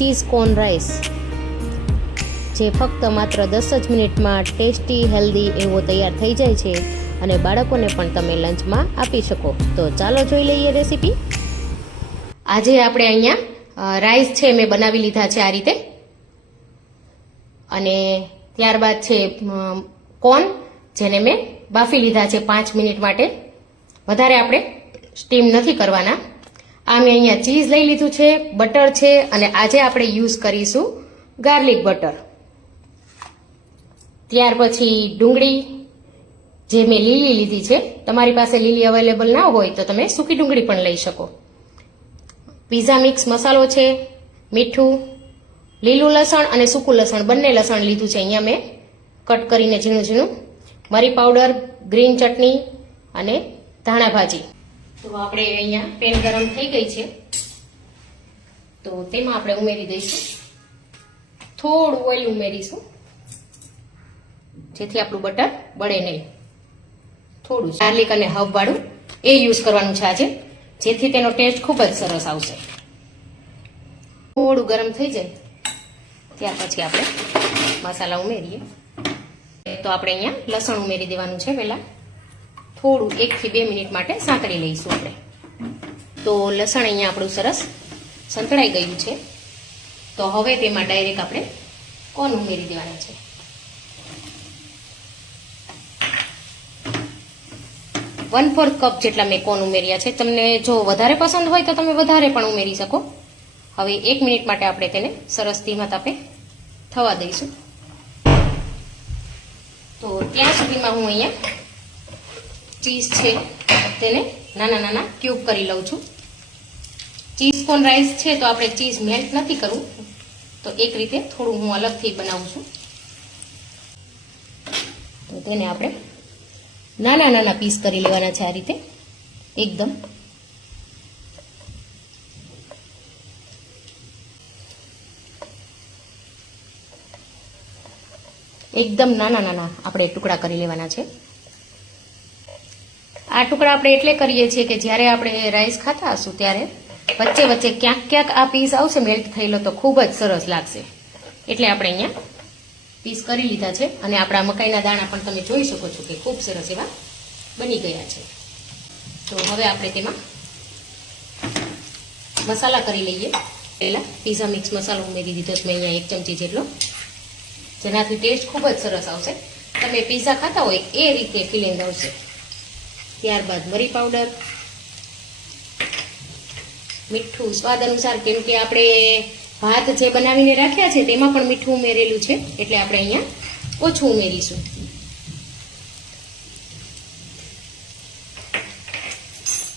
Cheese corn rice, જે ફક્ત માત્ર દસ જ મિનિટમાં ટેસ્ટી, હેલ્ધી એવો તૈયાર થઈ જાય છે અને બાળકોને પણ તમે લંચમાં આપી શકો. તો ચાલો જોઈ લઈએ રેસીપી. આજે આપણે અહીંયા રાઈસ છે મેં બનાવી લીધા છે આ રીતે. અને ત્યારબાદ છે કોર્ન, જેને મેં બાફી લીધા છે પાંચ મિનિટ માટે. વધારે આપણે સ્ટીમ નથી કરવાના. આ મેં અહીંયા ચીઝ લઈ લીધું છે, બટર છે અને આજે આપણે યુઝ કરીશું ગાર્લિક બટર. ત્યાર પછી ડુંગળી જે મેં લીલી લીધી છે, તમારી પાસે લીલી અવેલેબલ ના હોય તો તમે સૂકી ડુંગળી પણ લઈ શકો. પીઝા મિક્સ મસાલો છે, મીઠું, લીલું લસણ અને સૂકું લસણ, બંને લસણ લીધું છે, અહીંયા મેં કટ કરીને ઝીણું ઝીણું. મરી પાવડર, ગ્રીન ચટણી અને ધાણા ભાજી. તો આપણે અહીંયા પેન ગરમ થઈ ગઈ છે. તો તેમાં આપણે ઉમેરી દઈશું. થોડું ઓઇલ ઉમેરીશું. જેથી આપણું બટર બળે નહીં. થોડું ગાર્લિક અને હબવાળું એ યુઝ કરવાનું છે આજે. જેથી તેનો ટેસ્ટ ખૂબ જ સરસ આવશે. થોડું ગરમ થઈ જાય. ત્યાર પછી આપણે મસાલા ઉમેરીએ. તો આપણે અહીંયા લસણ ઉમેરી દેવાનું છે પહેલા. થોડું એકથી બે મિનિટ માટે સાંતળી લઈશું આપણે. તો લસણ અહીંયા આપણું સરસ સંતળાઈ ગયું છે. તો હવે તેમાં ડાયરેક્ટ આપણે કોન ઉમેરી દેવાના છે. વન ફોર્થ કપ જેટલા મેં કોન ઉમેર્યા છે. તમને જો વધારે પસંદ હોય તો તમે વધારે પણ ઉમેરી શકો. હવે એક મિનિટ માટે આપણે તેને સરસ ધીમા તાપે થવા દઈશું. તો ત્યાં સુધીમાં હું અહીંયા ચીઝ છે. તેને નાના નાના ક્યુબ કરી લઉં છું. ચીઝ કોન રાઈસ છે તો આપણે ચીઝ મેલ્ટ નથી કરવું. તો એક રીતે થોડું હું અલગથી બનાવું છું. તો તેને આપણે નાના નાના પીસ કરી લેવાના છે આ રીતે. એકદમ. એકદમ નાના નાના આપણે ટુકડા કરી લેવાના છે. આ ટુકડા આપણે એટલે કરીએ છીએ કે જ્યારે આપણે રાઈસ ખાતા હશું ત્યારે વચ્ચે વચ્ચે ક્યાંક ક્યાંક આ પીસ આવશે મેલ્ટ થયેલો તો ખૂબ જ સરસ લાગશે. એટલે આપણે અહીંયા પીસ કરી લીધા છે અને આપણા મકાઈના દાણા પણ તમે જોઈ શકો છો કે ખૂબ સરસ એવા બની ગયા છે. તો હવે આપણે તેમાં મસાલા કરી લઈએ. પહેલાં પીઝા મિક્સ મસાલો ઉમેરી દીધો છે. મેં અહીંયા એક ચમચી જેટલો. જેનાથી ટેસ્ટ ખૂબ જ સરસ આવશે. તમે પીઝા ખાતા હોય એ રીતે ફિલિંગ આવશે. ત્યારબાદ મરી પાવડર. મીઠું સ્વાદ અનુસાર કેમ કે આપણે ભાત જે બનાવીને રાખ્યા છે તેમાં પણ મીઠું ઉમેરેલું છે એટલે આપણે અહીંયા ઓછું ઉમેરીશું.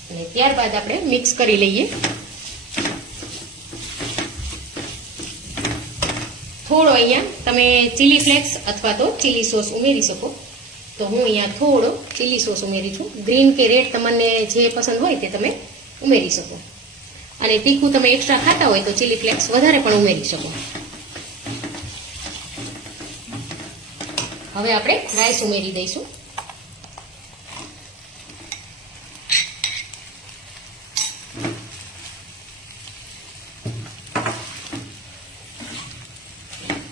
અને ત્યારબાદ આપણે મિક્સ કરી લઈએ. થોડો અહીંયા તમે ચીલી ફ્લેક્સ અથવા તો ચીલી સોસ ઉમેરી શકો. તો હું અહીંયા થોડો ચીલી સોસ ઉમેરી છું. ગ્રીન કે રેડ તમને જે પસંદ હોય તે તમે ઉમેરી શકો. અને તીખું તમે એક્સ્ટ્રા ખાતા હોય તો ચીલી ફ્લેક્સ વધારે પણ ઉમેરી શકો. હવે આપણે રાઈસ ઉમેરી દઈશું.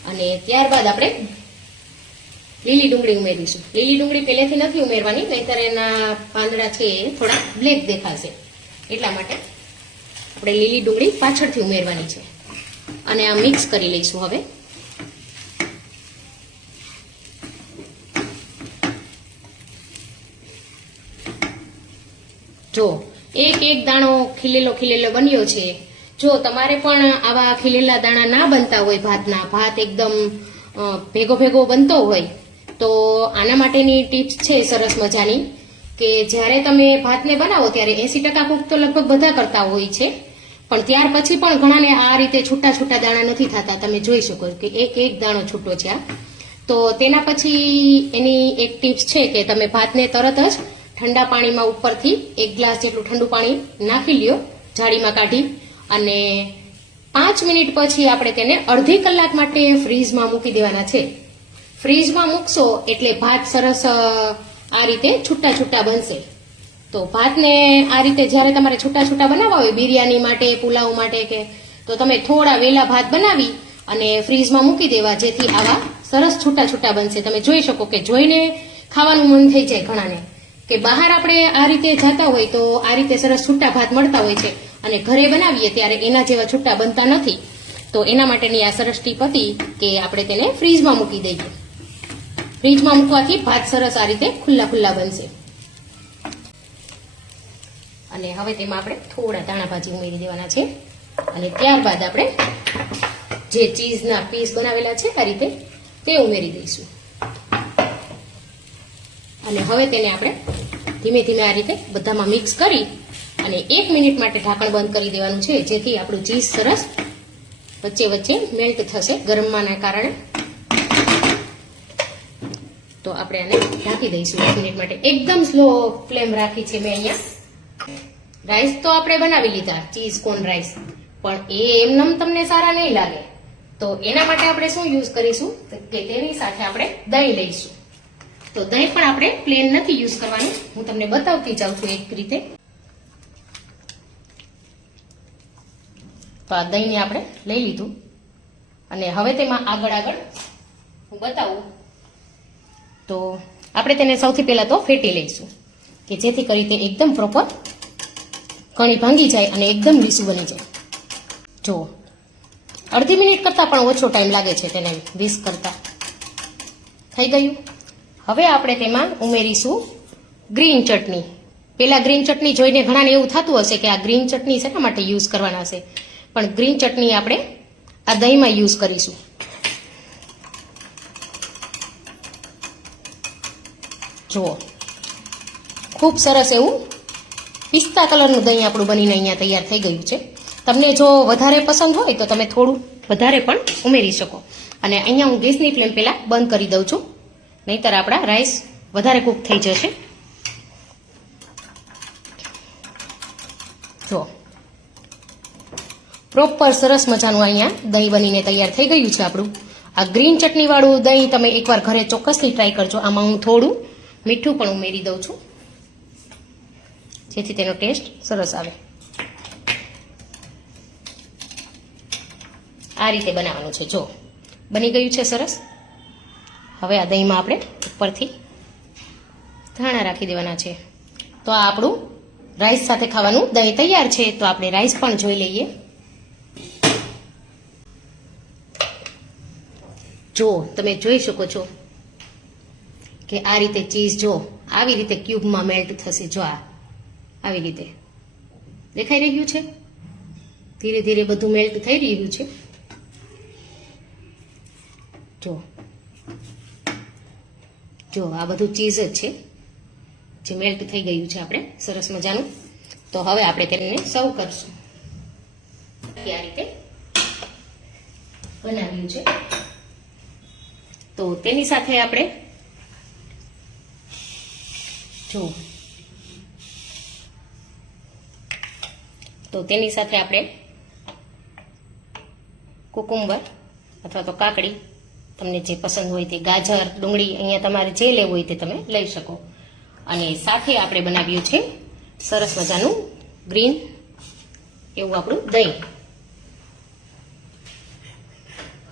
અને ત્યારબાદ આપણે લીલી ડુંગળી ઉમેરીશું. લીલી ડુંગળી પહેલેથી નથી ઉમેરવાની, નહીતર એના પાંદડા છે એ થોડા બ્લેક દેખાશે. એટલા માટે આપણે લીલી ડુંગળી પાછળથી ઉમેરવાની છે. અને આ મિક્સ કરી લઈશું હવે. જો, એક એક દાણો ખીલેલો ખીલેલો બન્યો છે. જો તમારે પણ આવા ખીલેલા દાણા ના બનતા હોય, ભાતના, ભાત એકદમ ભેગો ભેગો બનતો હોય તો આના માટેની ટિપ્સ છે સરસ મજાની કે જ્યારે તમે ભાતને બનાવો ત્યારે એસી ટકા કુક તો લગભગ બધા કરતા હોય છે. પણ ત્યાર પછી પણ ઘણાને આ રીતે છૂટા છૂટા દાણા નથી થતા. તમે જોઈ શકો કે એક એક દાણો છૂટો છે તો તેના પછી એની એક ટિપ્સ છે કે તમે ભાતને તરત જ ઠંડા પાણીમાં ઉપરથી એક ગ્લાસ જેટલું ઠંડુ પાણી નાખી લ્યો, જાળીમાં કાઢી અને પાંચ મિનિટ પછી આપણે તેને અડધી કલાક માટે ફ્રીઝમાં મૂકી દેવાના છે. ફ્રીઝમાં મૂકશો એટલે ભાત સરસ આ રીતે છૂટા છૂટા બનશે. તો ભાતને આ રીતે જ્યારે તમારે છૂટા છૂટા બનાવવા હોય, બિરયાની માટે, પુલાવ માટે કે, તો તમે થોડા વેલા ભાત બનાવી અને ફ્રીજમાં મૂકી દેવા, જેથી આવા સરસ છૂટા છૂટા બનશે. તમે જોઈ શકો કે જોઈને ખાવાનું મન થઈ જાય ઘણાને. કે બહાર આપણે આ રીતે જતા હોય તો આ રીતે સરસ છૂટા ભાત મળતા હોય છે અને ઘરે બનાવીએ ત્યારે એના જેવા છૂટા બનતા નથી. તો એના માટેની આ સરસ ટીપ હતી કે આપણે તેને ફ્રીજમાં મૂકી દઈએ. ફ્રીજમાં મૂકવાથી ભાત સરસ આ રીતે ખુલ્લા ખુલ્લા બનશે. અને હવે તેમાં આપણે થોડા ધાણા ભાજી ઉમેરી દેવાના છે. અને ત્યારબાદ આપણે જે ચીઝના પીસ બનાવેલા છે, આ રીતે તે ઉમેરી દઈશું. અને હવે તેને આપણે ધીમે ધીમે આ રીતે બધામાં મિક્સ કરી અને એક મિનિટ માટે ઢાંકણ બંધ કરી દેવાનું છે, જેથી આપણું ચીઝ સરસ વચ્ચે વચ્ચે મેલ્ટ થશે ગરમમાંના કારણે. આપણે આને ઢાંકી દઈશું એક મિનિટ માટે. એકદમ સ્લો ફ્લેમ રાખી છે મેં અહીંયા. રાઈસ તો આપણે બનાવી લીધા ચીઝ કોર્ન રાઈસ પણ એ એમનેમ તમને સારા નહીં લાગે. તો એના માટે આપણે શું યુઝ કરીશું? કે તેની સાથે આપણે દહીં લઈશું. તો દહીં પણ આપણે પ્લેન નથી યુઝ કરવાનું. હું તમને બતાવતી જાઉં છું એક રીતે. તો આ દહીંને આપણે લઈ લીધું. અને હવે તેમાં આગળ આગળ હું બતાવું. તો આપણે તેને સૌથી પહેલાં તો ફેટી લઈશું, કે જેથી કરી તે એકદમ પ્રોપર કણી ભાંગી જાય અને એકદમ લીસું બની જાય. જુઓ અડધી મિનિટ કરતાં પણ ઓછો ટાઈમ લાગે છે તેને વીસ કરતાં. થઈ ગયું? હવે આપણે તેમાં ઉમેરીશું ગ્રીન ચટણી. પહેલાં ગ્રીન ચટણી જોઈને ઘણાને એવું થતું હશે કે આ ગ્રીન ચટણી શેના માટે યુઝ કરવાના છે પણ ગ્રીન ચટણી આપણે આ દહીંમાં યુઝ કરીશું. જુઓ. ખૂબ સરસ એવું પિસ્તા કલરનું દહીં આપણું બનીને અહીંયા તૈયાર થઈ ગયું છે. તમને જો વધારે પસંદ હોય તો તમે થોડું વધારે પણ ઉમેરી શકો. અને અહીંયા હું ગેસની ફ્લેમ પહેલાં બંધ કરી દઉં છું. નહીતર આપણા રાઈસ વધારે કૂક થઈ જશે. જો પ્રોપર સરસ મજાનું અહીંયા દહીં બનીને તૈયાર થઈ ગયું છે આપણું. આ ગ્રીન ચટણીવાળું દહીં તમે એકવાર ઘરે ચોક્કસથી ટ્રાય કરજો. આમાં હું થોડું મીઠું પણ ઉમેરી દઉં છું. જેથી તેનો ટેસ્ટ સરસ આવે. આ રીતે બનાવવાનું છે. જો, બની ગયું છે સરસ. હવે આ દહીંમાં આપણે ઉપરથી ધાણા રાખી દેવાના છે. તો આ આપણું રાઈસ સાથે ખાવાનું દહીં તૈયાર છે. તો આપણે રાઈસ પણ જોઈ લઈએ. જો, તમે જોઈ શકો છો. કે આ રીતે ચીઝ જો, આવી રીતે ક્યુબમાં મેલ્ટ થશે જો આવી રીતે. દેખાઈ રહ્યું છે? ધીરે ધીરે બધું મેલ્ટ થઈ રહ્યું છે. જો. જો, આ બધું ચીઝ જ છે. જે મેલ્ટ થઈ ગયું છે આપણે. સરસ મજાનું. તો હવે આપણે તેને સર્વ કરશું. આ રીતે બનાવ્યું છે. તો તેની સાથે આપણે જો. તો તેની સાથે આપણે કુકુંબર અથવા તો કાકડી, તમને જે પસંદ હોય તે ગાજર, ડુંગળી અહીંયા તમારે જે લેવું હોય તે તમે લઈ શકો. અને સાથે આપણે બનાવ્યું છે સરસ મજાનું ગ્રીન એવું આપણું દહીં.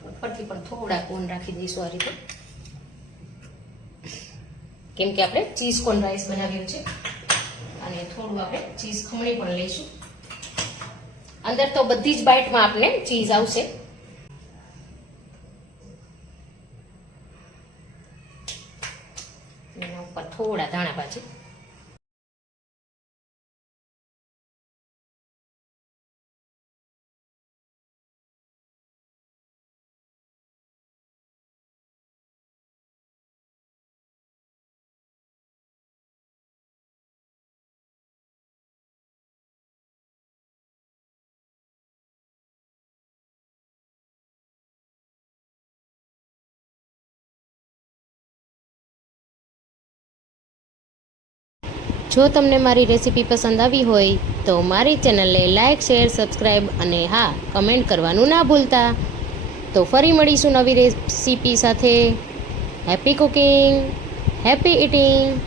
ઉપરથી પણ થોડા કોન રાખી દઈશું આ રીતે. કેમ કે આપણે ચીઝ કોર્ન રાઈસ બનાવ્યું છે. અને થોડું આપણે ચીઝ ખમણી પણ લઈશું. અંદર તો બધી જ બાઇટમાં આપણે ચીઝ આવશે. એના ઉપર થોડા ધાણા ભાજી. જો તમને મારી રેસીપી પસંદ આવી હોય તો મારી ચેનલને લાઇક શેર સબસ્ક્રાઈબ અને હા, કમેન્ટ કરવાનું ના ભૂલતા. તો ફરી મળીશું નવી રેસીપી સાથે. Happy cooking, happy eating.